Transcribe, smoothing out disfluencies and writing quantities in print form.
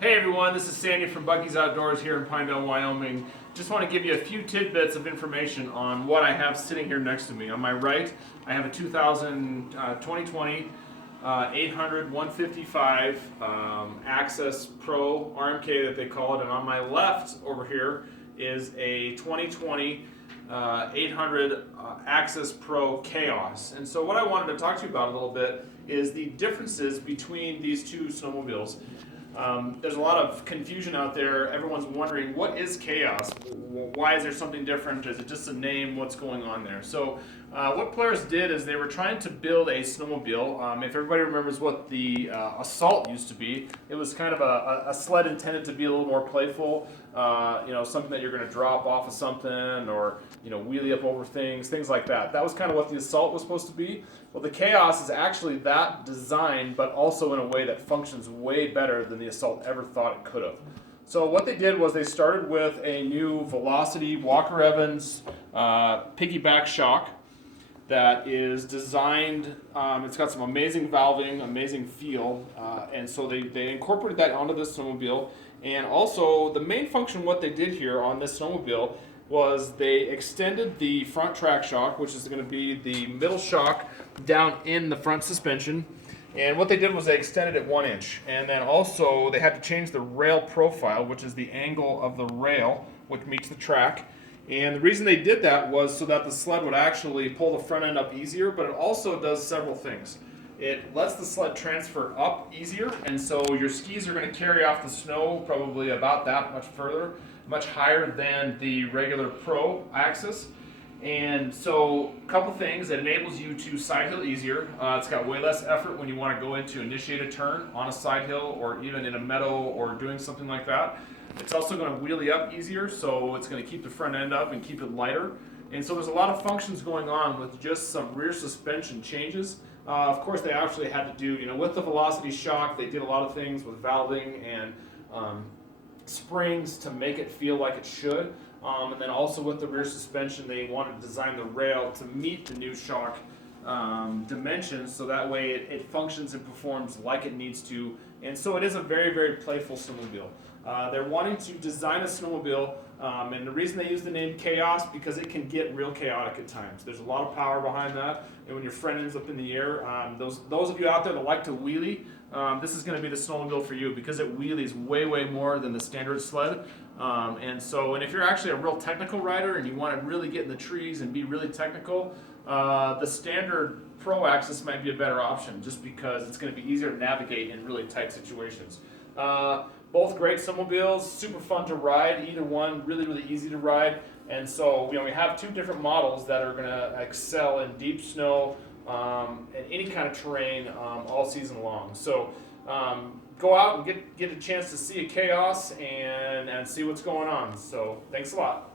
Hey everyone, this is Sandy from Bucky's Outdoors here in Pineville, Wyoming. Just want to give you a few tidbits of information on what I have sitting here next to me. On my right, I have a 2020 800 155 Access Pro RMK that they call it, and on my left over here is a 2020 800 Access Pro Khaos. And so what I wanted to talk to you about a little bit is the differences between these two snowmobiles. There's a lot of confusion out there. Everyone's wondering, what is Khaos? Why is there something different? Is it just a name? What's going on there? So what Polaris did is they were trying to build a snowmobile. If everybody remembers what the Assault used to be, it was kind of a sled intended to be a little more playful. Something that you're going to drop off of something, or wheelie up over things like that. That was kind of what the Assault was supposed to be. Well, the Khaos is actually that design, but also in a way that functions way better than the Assault ever thought it could have. So what they did was they started with a new Velocity Walker Evans piggyback shock that is designed, it's got some amazing valving, amazing feel, and so they incorporated that onto this snowmobile. And also, the main function what they did here on this snowmobile was they extended the front track shock, which is going to be the middle shock down in the front suspension. And what they did was they extended it 1 inch. And then also they had to change the rail profile, which is the angle of the rail which meets the track. And the reason they did that was so that the sled would actually pull the front end up easier, but it also does several things. It lets the sled transfer up easier, and so your skis are going to carry off the snow probably about that much further, much higher than the regular Pro Axis. And so a couple things, it enables you to side hill easier. It's got way less effort when you want to go in to initiate a turn on a side hill or even in a meadow or doing something like that. It's also going to wheelie up easier, so it's going to keep the front end up and keep it lighter. And so there's a lot of functions going on with just some rear suspension changes. Of course, they actually had to do, with the Velocity shock, they did a lot of things with valving and springs to make it feel like it should. And then also with the rear suspension, they wanted to design the rail to meet the new shock dimensions, so that way it functions and performs like it needs to. And so it is a very, very playful snowmobile. They're wanting to design a snowmobile, and the reason they use the name Khaos, because it can get real chaotic at times. There's a lot of power behind that, and when your friend ends up in the air, those of you out there that like to wheelie, this is going to be the snowmobile for you, because it wheelies way, way more than the standard sled. And if you're actually a real technical rider and you want to really get in the trees and be really technical, the standard Pro Axis might be a better option, just because it's going to be easier to navigate in really tight situations. Both great snowmobiles, super fun to ride. Either one really, really easy to ride. And so we have two different models that are going to excel in deep snow and any kind of terrain all season long. So go out and get a chance to see a Khaos and see what's going on. So thanks a lot.